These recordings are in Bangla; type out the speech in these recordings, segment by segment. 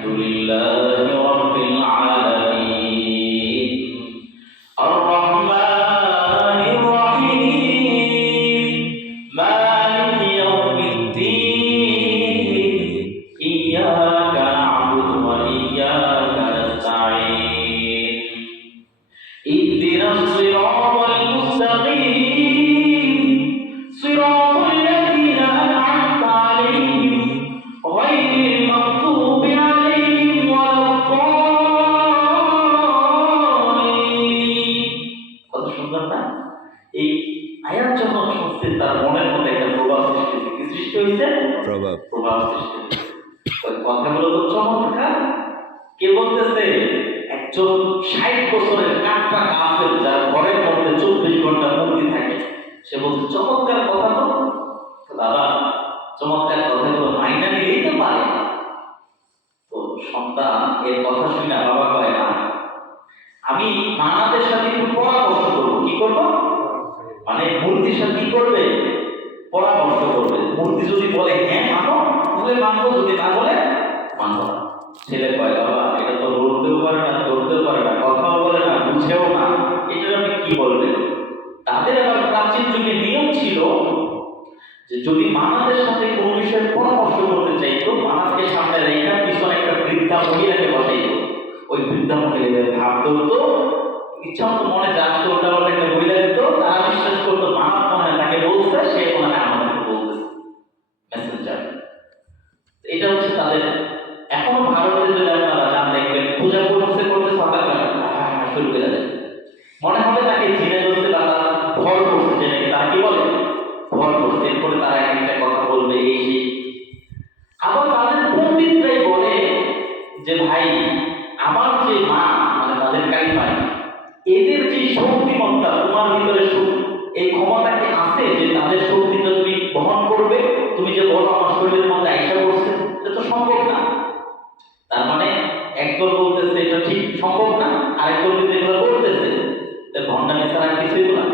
আলহামদুলিল্লাহি রাব্বিল আলামিন আর রহমানির রহিম মালিকি ইয়াউমিদ্দিন ইয়্যাকা না'বুদু ওয়া ইয়্যাকা নাস্তাঈন ইহদিনাস সিরাতাল মুস্তাকিম সিরাতাল লাযীনা আন'আমতা আলাইহিম গায়রিল মাগদুবি আলাইহিম ওয়ালাদ-দাল্লিন। কত সুন্দর না? এই আয়াত যখন শুনছে তার মনের মধ্যে একটা প্রভাব সৃষ্টি হয়েছে। কি সৃষ্টি হয়েছে? প্রভাব সৃষ্টি হয়েছে। ওই কথাগুলো তো চমৎকার। কে বলতেছে? একজন ৬০ বছরের কাঠটা কাফের, যার ঘরের মধ্যে ২৪ ঘন্টা মূর্তি থাকে, সে বলছে চমৎকার কথা তো। দাদা, চমৎকার কথাগুলো মাইনা নিলেই তো পারে। তো সন্তান এর কথা শুনে বাবা কয়, না, আমি মানাদের সাথে একটু পরামর্শ করবো। কি করবো? মানে মূর্তির সাথে কি করবে? পরামর্শ করবে। মূর্তি যদি বলে হ্যাঁ মানো, তাহলে মানবো, যদি না বলে মানবো না। ছেলে কয়, বাবা, এটা তো বলতেও পারে না, ধরতেও পারে না, কথাও বলে না, বুঝেও না, এটার আপনি কি বলবেন? তাদের আবার প্রাচীন যুগে নিয়ম ছিল যে যদি মানাদের সাথে কোনো বিষয়ে পরামর্শ করতে চাইতো, মানাদকে সামনে রেখে পিছনে একটা বৃদ্ধা মহিলাকে বসাইতো। ওই বৃদ্ধা মহিলাদের ভাব ধরতো, ইচ্ছা মতো মনে যা আসতো ওটা বলে একটা মহিলা দিত। তারা বিশ্বাস করতো মানাদ মনে হয় তাকে বলছে, সে মনে হয় আমাদেরকে বলতেছে, মেসেঞ্জার। এটা হচ্ছে তাদের। এখনো ভারতে যদি আপনারা যান, দেখবেন পূজা করতে করতে সকাল শুরু করে দেয়, মনে হবে তাকে জিনে ধরছে বা তারা ভর করছে, যে নাকি তারা কি বলে ভর করছে। এরপরে তারা একটা কথা বলবে এই সেই। আবার তাদের পণ্ডিতরাই বলে যে ভাই, আমার যে মা, মানে তাদের কালিমায়, এদের যে শক্তিমত্তা তোমার ভিতরে, এই ক্ষমতা কি আছে যে তাদের শক্তিটা তুমি বহন করবে? তুমি যে বলো আমার শরীরের মধ্যে আইসা করছে, এটা তো সম্ভব না। তার মানে একদল বলতেছে এটা ঠিক সম্ভব না, আরেকদল কিন্তু এগুলো করতেছে। ভণ্ডামি ছাড়া কিছুই না।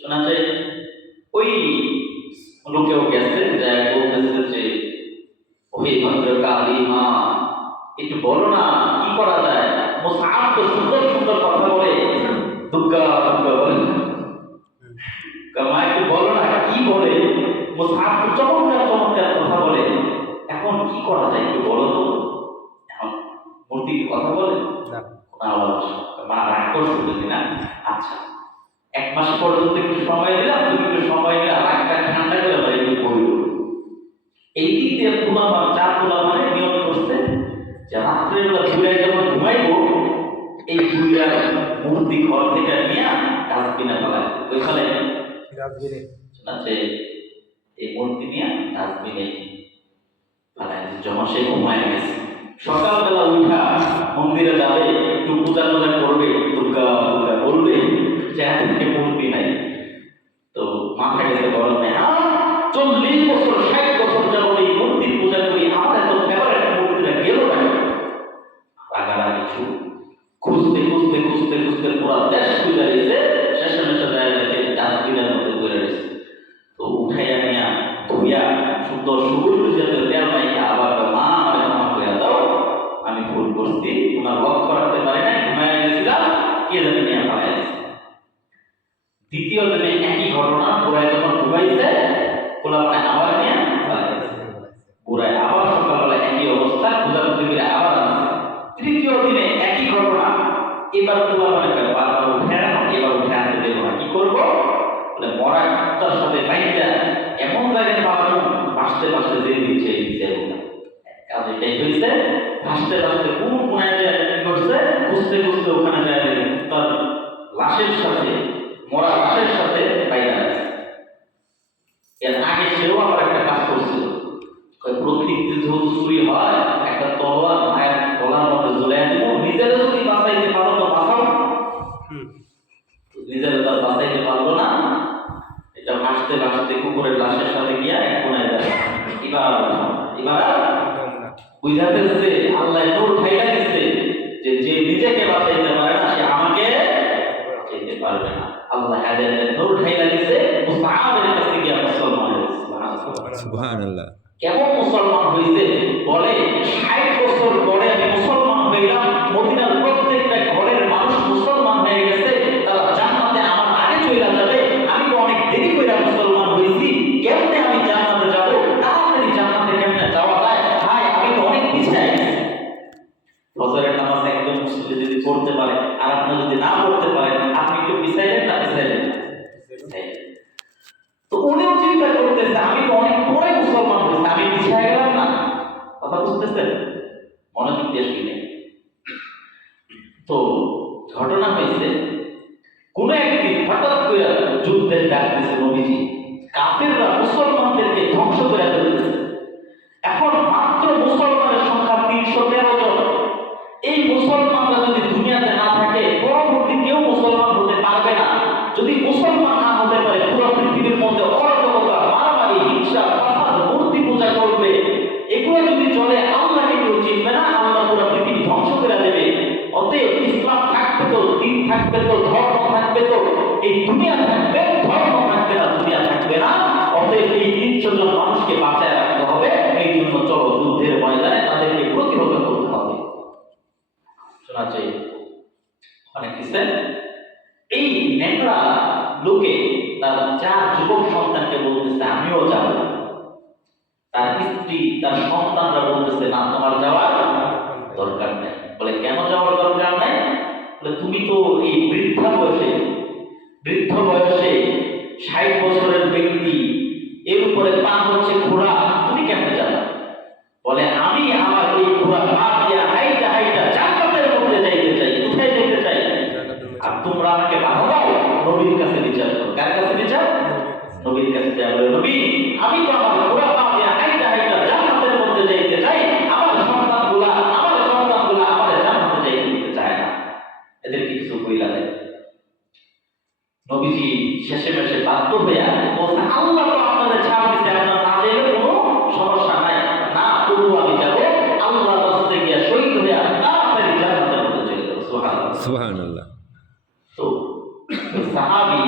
শোনা যায় ওই লোকেও গেছে, যা বলতেছে যে ওই ভদ্র কালিমা একটু বলো না, কি করা যায়? মুসআব তো সুন্দর সুন্দর কথা বলে, দুর্গা দুর্গা বলে, একটু বলো না কি বলে? মুসআব তো চমৎকার চমৎকার কথা বলে, এখন কি করা যায় একটু বলো তো। এখন মূর্তি কি কথা বলে? আওয়াজ মা রাগ করছে বুঝি না। আচ্ছা, ১ মাস পর্যন্ত একটু সময় দিলাম, তুমি একটু সময় দিলে রাগটা ঠান্ডা করে আমরা একটু বলবো। এই দিক দিয়ে চার তোলা মানে নিয়ম করছে যে রাত্রেবেলা ঘুরায় যখন ঘুমাইবো, এই ঘুরা মূর্তি ঘর থেকে নিয়ে ডাস্টবিনে ফেলায়। ওইখানে আছে এই মূর্তি নিয়ে ডাস্টবিনে ফেলায়, জমা সে ঘুমায় গেছে। সকালবেলা উঠা মন্দিরে যাবে, একটু পূজা টুজা করবে, দুর্গা দুর্গা বলবে, চেহারা থেকে মূর্তি নাই। তো মাথা গেছে গরমে, ৪০ বছর ৬০ বছর যাবত এই মূর্তির পূজা করি, আমার এত ফেভারিট মূর্তিটা গেল না। রাগারাগি শুরু, খুঁজতে খুঁজতে খুঁজতে খুঁজতে পুরা দেশ খুঁজে গেছে, শেষে মেশে যায় দেখে ডাস্টবিনের মধ্যে ঘুরে গেছে। তো উঠাইয়া নিয়া ধুইয়া সুন্দর সুগুল বুঝাতে তেল নাইকে আবার মা আমারে ক্ষমা করে দাও, আমি ভুল করছি, তোমার লক্ষ্য রাখতে পারি নাই, ঘুমাইয়া গেছিলাম, কে জানি নিয়ে পালাই গেছে। দ্বিতীয় দিনে একই ঘটনা, বুড়ায় যখন ঘুমাইছে, খোলা মানে আবার নিয়ে পালাই গেছে। বুড়ায় আবার সকালবেলা একই অবস্থা, খোঁজাখুঁজি করে আবার আনছে। তৃতীয় দিনে একই ঘটনা, এবার খোলা মানে বারবার উঠে আনো, এবার উঠে আনতে দেবো না, কি করবো? বলে মরা কুত্তার সাথে বাইন্দা এমন জায়গায় পালানো, ভাসতে ভাসতে যে দিচ্ছে এই দিচ্ছে কাজ এটাই হয়েছে। ভাসতে ভাসতে কোন কোনায় যায় কি করছে, খুঁজতে খুঁজতে ওখানে যায় তার লাশের সাথে, মরা লাশের সাথে বাইরে আছে। এর আগে সেও আবার একটা কাজ করছিল, প্রত্যেক যেহেতু চুরি হয়, একটা তলোয়ার মায়ের গলার মধ্যে ঝুলাই দিব, নিজের যদি বাঁচাইতে পারো তো বাঁচাও, নিজের তার বাঁচাইতে পারলো না। এটা ভাসতে ভাসতে কুকুরের লাশের সাথে গিয়া এক কোনায় যায়। এবার বুঝাতেছে আল্লাহ নূর ঢাইলা দিচ্ছে যে যে নিজেকে বাঁচাইতে পারে না, সে আমাকে বাঁচাইতে পারবে না। আল্লাহ হেদায়েতের নূর ঢাইলা দিচ্ছে, মুসআবের কাছে গিয়া মুসলমান হয়েছে। সুবহানাল্লাহ। কেমন মুসলমান হয়েছে বলে, করতে পারে, আর আপনি যদি না করতে পারেন আপনি একটু পিছাইলেন না পিছাইলেন। তো উনিও চিন্তা করতেছে আমি তো অনেক পরে মুসলমান হয়েছে, আমি পিছিয়ে গেলাম না। কথা বুঝতেছেন? মনোযোগ দিয়ে শুনে। তো ঘটনা হয়েছে কোন একদিন হঠাৎ করে যুদ্ধের ডাক দিয়েছে নবীজি, কাফেররা মুসলমানদেরকে ধ্বংস করে ফেলতেছে। এখন মাত্র মুসলমানের সংখ্যা 313 জন। এই মুসলমানরা যদি দুনিয়াতে না থাকে পরবর্তী কেউ মুসলমান হতে পারবে না। যদি মুসলমান না হতে পারে পুরো পৃথিবীর মধ্যে অরাজকতা, মারামারি, হিংসা, ফাসাদ, মূর্তি পূজা করবে, এগুলো যদি চলে আল্লাহকে কেউ চিনবে না, আল্লাহ পুরো পৃথিবী ধ্বংস করে দেবে। অতএব ইসলাম থাকবে তো, দিন থাকবে তো, ধর্ম থাকবে তো, এই দুনিয়া থাকবে, ধর্ম থাকবে না, দুনিয়া থাকবে না। অতএব এই 300 জন মানুষকে বাঁচায় রাখতে হবে। এই জন্য চলো যুদ্ধের ময়দানে তাদেরকে প্রতিহত করতে হবে। শোনা চাই অনেক কিছু। এই নেকড়া লোকে তার 4 যুবক সন্তানকে বলতেছে আমিও যাব। তার স্ত্রী তার সন্তানরা বলতেছে না, তোমার যাওয়ার দরকার নেই। বলে কেন যাওয়ার দরকার নাই? বলে তুমি তো এই বৃদ্ধ বয়সে 60 বছরের ব্যক্তি, এর উপরে পা হচ্ছে ঘোড়া, তুমি কেমন যাবে? বলে আমি আমার এই ঘোড়া পা দিয়ে হাইটা হাইটা জান্নাতের মধ্যে যাইতে চাই। কোথায় যেতে চাই? আর তোমরা আমাকে বাধা দাও, নবীর কাছে বিচার করো। কার কাছে বিচার? নবীর কাছে যাও। বলে নবী আমি তো আমার ঘোড়া পা দিয়ে হাইটা হাইটা জান্নাতের মধ্যে যাইতে চাই, আমার সন্তানগুলা আমার জান্নাতে যাইতে দিতে চায় না। এদেরকে কিছু কইলা দেয়। নবীজি শেষে মেশে বাধ্য হইয়া বলছে আল্লাহ তো আপনাদের ছাড় দিতে, আপনার না যাইলে কোনো সমস্যা নাই, না তবু আমি যাবো। আল্লাহ রাস্তায় গিয়া শহীদ হইয়া তাড়াতাড়ি জান্নাতের মধ্যে চলে যাবো। সুবহানাল্লাহ। তো সাহাবী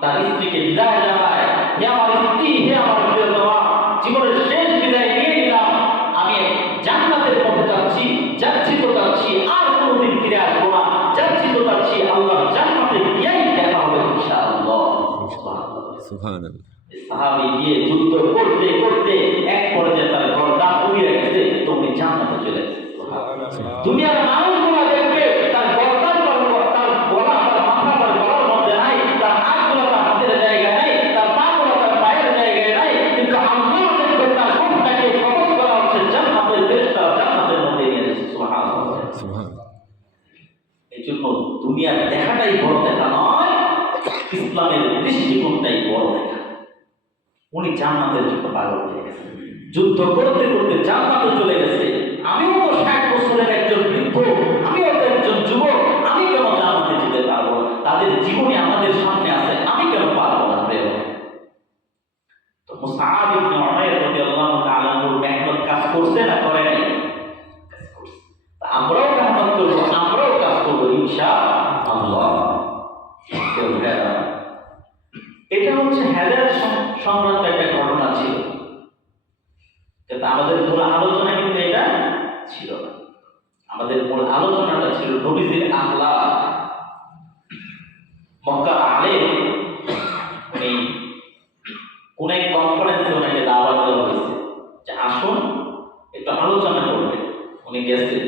তার স্ত্রীকে বিদায় জানায়, হে আমার স্ত্রী, হে আমার প্রিয়তমা, জীবনের শেষ বিদায় নিয়ে নিলাম, আমি জান্নাতের পথে যাচ্ছি তো যাচ্ছি, আর কোনোদিন ফিরে আসবো না, যাচ্ছি তো যাচ্ছি, আল্লাহ জান্নাতে গিয়েই দেখা হবে ইনশাআল্লাহ। সুবহানাল্লাহ। সাহাবী গিয়ে যুদ্ধ করতে করতে এক পর্যায়ে তার গর্দান উড়িয়ে গেছে, তো উনি জান্নাতে চলে গেছে। দুনিয়ার মানুষগুলো দেখবে তার গর্দান, তার গলা, তার মাথা, তার গলার মধ্যে নাই, তার হাতগুলো তার হাতের জায়গায় নাই, তার পাগুলো তার পায়ের জায়গায় নাই, কিন্তু আল্লাহ দেখবে তার মুখটাকে কবজ করা হচ্ছে জান্নাতের ফেরেশতা জান্নাতের মধ্যে নিয়ে যাচ্ছে। সুবহানাল্লাহ। এই জন্য দুনিয়ার দেখাটাই বড় দেখা নয়, ইসলামের দৃষ্টিকোণটাই বড় দেখা। উনি জান্নাতের জন্য পাগল হয়ে গেছে, যুদ্ধ করতে করতে জান্নাতে চলে গেছে। আমিও তো 60 বছরের একজন বৃদ্ধ, আমিও তো একজন যুবক, আমি কেন জান্নাতে যেতে পারবো? তাদের জীবনে আমাদের সামনে আছে, আমি কেন পারবো না? তো মুসআব ইবনে উমাইর রাদিয়াল্লাহু তাআলা মেহনত কাজ করছে না করে নাই? আমরাও মেহনত করবো, আমরাও কাজ করবো ইনশাআল্লাহ। এটা হচ্ছে হেদায়েত সংক্রান্ত একটা ঘটনা ছিল, কিন্তু আমাদের মূল আলোচনা কিন্তু এটা ছিল না। আমাদের মূল আলোচনাটা ছিল নবীজির আখলাক। মক্কা আলেম উনি কোন এক কনফারেন্সে ওনাকে দাওয়াত দেওয়া হয়েছে যে আসুন একটু আলোচনা করবেন। উনি গেছেন,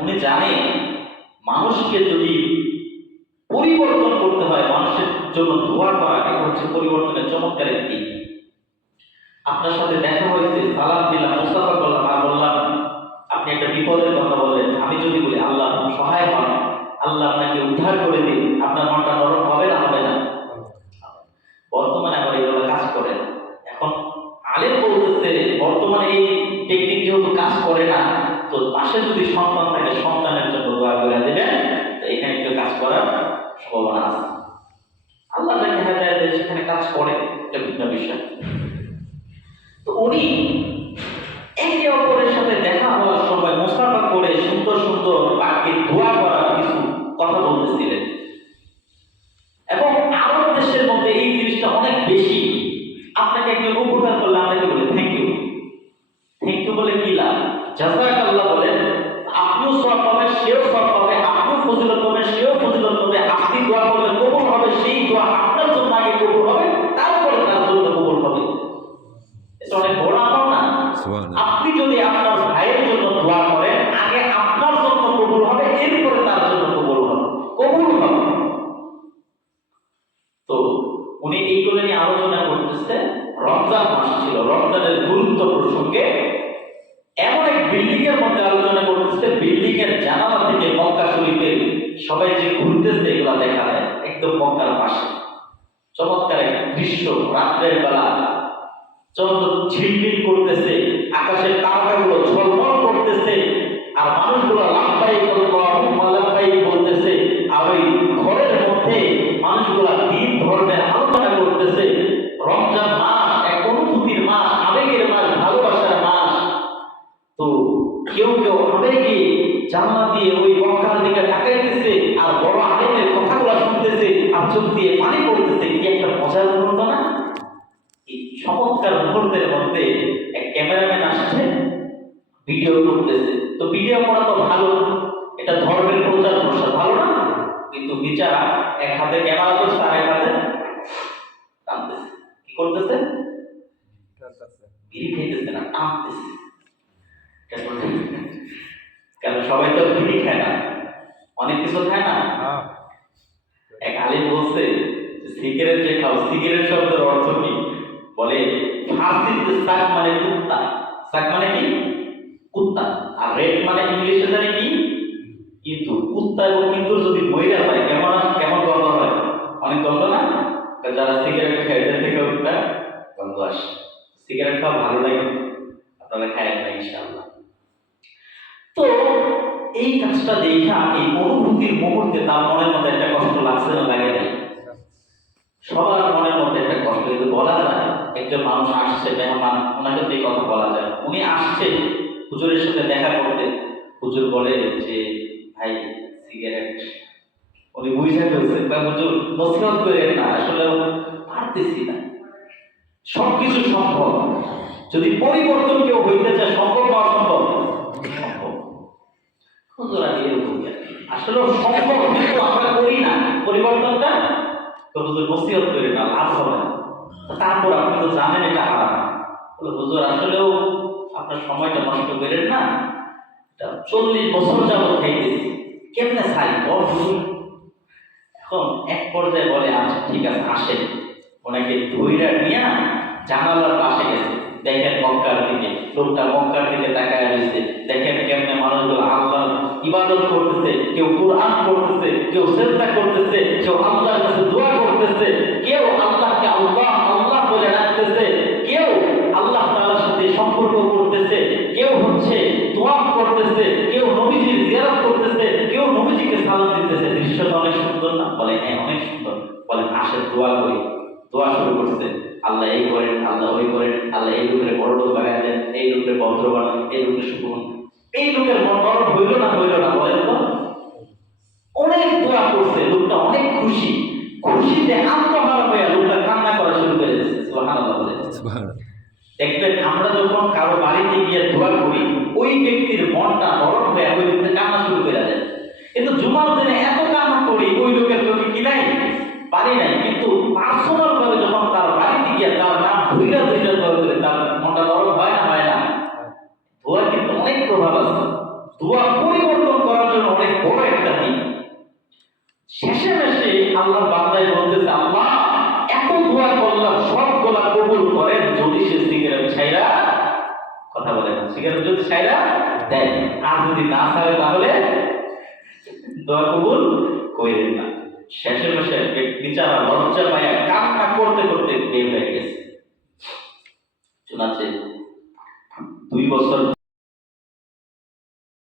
উনি জানেন মানুষকে যদি পরিবর্তন করতে হয়, মানুষের জন্য দোয়া করা, এটা হচ্ছে পরিবর্তনের চমৎকার একটি। আপনার সাথে দেখা হয়েছে, সালাম দিলাম, মুস্তাফা করলাম, আর বললাম আপনি একটা বিপদের কথা বললেন, আমি যদি বলি আল্লাহ সহায় হন, আল্লাহ আপনাকে উদ্ধার করে দিন, আপনার মনটা নরম হবে না? হবে না? বর্তমানে আবার এগুলো কাজ করে না। এখন আলেম বলতেছে বর্তমানে এই টেকনিক যেহেতু কাজ করে না, তো পাশে যদি সন্তান থাকে সন্তানের জন্য দোয়া করে দেবেন, তো এখানে একটু কাজ করার সম্ভাবনা আছে। আল্লাহ যাকে হেদায়েত দেয় সেখানে কাজ করে, এটা ভিন্ন বিষয়। তো উনি একে অপরের সাথে দেখা হওয়ার সময় মুসাফা করে সুন্দর সুন্দর বাক্যে দোয়া করার কিছু কথা বলতেছিলেন, এবং আরব দেশের মধ্যে এই জিনিসটা অনেক বেশি। আপনাকে একজন উপকার করলে আপনাকে বলে থ্যাংক ইউ। থ্যাংক ইউ বলে কি লাভ? জাযাকাল্লাহ বলেন, আপনিও সওয়াব পাবেন, সেও সওয়াব পাবে, আপনিও ফজিলত পাবেন, সেও ফজিলত পাবে। আপনি দোয়া করলে কবুল হবে, সেই দোয়া আপনার জন্য আগে কবুল হবে, তারপরে তার জন্য কবুল হবে। এটা অনেক বড় আমল না? আপনি যদি আপনার ভাইয়ের জন্য দোয়া করেন, আগে আপনার জন্য কবুল হবে, মধ্যে আলোচনা করতেছে বিল্ডিং এর জানালা থেকে মক্কা শরীফে সবাই যে ঘুরতেছে এগুলা দেখা যায় একদম মক্কার পাশে। চমৎকার এক দৃশ্য, রাত্রের বেলা চন্দ্র ঝিলমিল করতেছে, আকাশের তারকাগুলো ঝলমল করতেছে, আর মানুষগুলো লাফাই লাফাই বলতেছে, আর ওই ঘরের মধ্যে মানুষগুলা দিন ধর্মের আলোচনা করতেছে। রমজান মাস এক অনুভূতির মাস, আবেগের মাস, ভালোবাসার মাস। তো কেউ কেউ আবেগে জানলা দিয়ে ওই মক্কার দিকে তাকাইতেছে আর বড় আলেমের কথাগুলো শুনতেছে আর চোখ দিয়ে পানি পড়তেছে। কি একটা মজার মুহূর্ত না? এই চমৎকার মুহূর্তের মধ্যে এক ক্যামেরাম্যান আসছে, ভিডিও করতেছে। তো ভিডিও করা তো ভালো, এটা ধর্মের প্রচার প্রসার, ভালো না? কিন্তু বিচারা এক হাতে ক্যামেরা ধরছে আর এক হাতে টানতেছে। কি করতেছে? বিড়ি খাইতেছে না, টানতেছে। কেন সবাই তো বিড়ি খায় না, অনেক কিছু খায় না। এক আলিম বলছে সিগারেট যে খাও, সিগারেট শব্দের অর্থ কি? বলে ফার্সিতে সাক মানে কুত্তা, সাক মানে কি? কুত্তা। আর রেড মানে ইংলিশে জানি কি? কিন্তু। কুত্তা এবং কিন্তু যদি মহিলা হয় কেমন কেমন গন্ধ হয়? অনেক গন্ধ না? যারা সিগারেট খায় এদের থেকে একটা গন্ধ আসে। সিগারেট খাওয়া ভালো লাগে, আপনারা খায় না ইনশাআল্লাহ। তো এই কাজটা দেখা এই অনুভূতির মুহূর্তে তার মনের মধ্যে একটা কষ্ট লাগছে না, লাগে নাই? সবার মনের মধ্যে একটা কষ্ট, কিন্তু বলা যায়। একজন মানুষ আসছে, মেহমান, ওনাকে তো এই কথা বলা যায়। উনি আসছে হুজুরের সাথে দেখা করতে। হুজুর বলে যে ভাই সিগারেট। উনি বুঝে ফেলছে, হুজুর নসিহত করে না, আসলে পারতেছি না। সবকিছু সম্ভব, যদি পরিবর্তন কেউ হইতে চায় সম্ভব না অসম্ভব? হুজুর আমি এরকম আসলে সম্ভব, কিন্তু আমরা করি না পরিবর্তনটা। তো হুজুর নসিহত করে না, লাভ হবে না। তারপর আপনি তো জানেন এটা হারাম। বলে হুজুর আসলেও আপনার সময়টা নষ্ট করেন না, 40 বছর যাবত খাইতেছি, কেমনে চাই বল হুজুর। এখন এক পর্যায়ে বলে আচ্ছা ঠিক আছে আসেন। ওনাকে ধৈর্য নিয়ে জানালার পাশে গেছে, দেখেন মক্কার দিকে। লোকটা মক্কার দিকে তাকায় রয়েছে, দেখেন কেমনে মানুষগুলো আল্লাহ ইবাদত করতেছে, কেউ কুরআন পড়তেছে, কেউ সিজদা করতেছে, কেউ আল্লাহর কাছে দোয়া করতেছে, কেউ আল্লাহকে আল্লাহ আল্লাহ বলে ডাকতেছে, কেউ আল্লাহ তাআলার সাথে সম্পর্ক করতেছে, কেউ হচ্ছে দোয়া করতেছে, কেউ নবীজির জিয়ারত করতেছে, কেউ নবীজিকে সালাম দিতেছে। দৃশ্যটা অনেক সুন্দর না? বলে হ্যাঁ অনেক সুন্দর। বলে আসে দোয়া করি। দোয়া শুরু করছে, আল্লাহ এই করেন, আল্লাহ ওই করেন, আল্লাহ এই লোকের বড় লোক বানায় দেন, এই লোকের ভদ্র বানান, এই লোকের সুকুন। এই লোকের মন নরম হইল না বলেন তো? অনেক দোয়া করছে, লোকটা অনেক খুশি, খুশিতে আত্মহারা হয়ে লোকটা কান্না করা শুরু করে দিয়েছে। সুবহানাল্লাহ বলে। দেখবেন আমরা যখন কারো বাড়িতে গিয়ে দোয়া করি, ওই ব্যক্তির মনটা নরম হয়ে ওই ব্যক্তি কান্না শুরু করে দেয়। কিন্তু জুমার দিনে এত কান্না করি, ওই লোকের চোখে কি নাই? পারি নাই। কিন্তু পার্সোনাল ভাবে যখন তার বাড়িতে গিয়ে তার নাম ধৈর্য দোয়া করে, তার মনটা নরম হয় না হয় না? দোয়া কিন্তু অনেক প্রভাব আছে, দোয়া পরিবর্তন করার জন্য অনেক বড় একটা দিক। শেষে মেশে আল্লাহ বান্দায় বলতেছে আল্লাহ এত দোয়া করলাম, সব দোয়া কবুল করেন যদি সে সিগারেট ছাইরা, কথা বলে না, সিগারেট যদি ছাইরা দেয়, আর যদি না ছাড়ে তাহলে দোয়া কবুল করেন না। শেষে মেশে বিচারা লজ্জা পায়া কান্না করতে করতে বের হয়ে গেছে। শোনাচ্ছে 2 বছর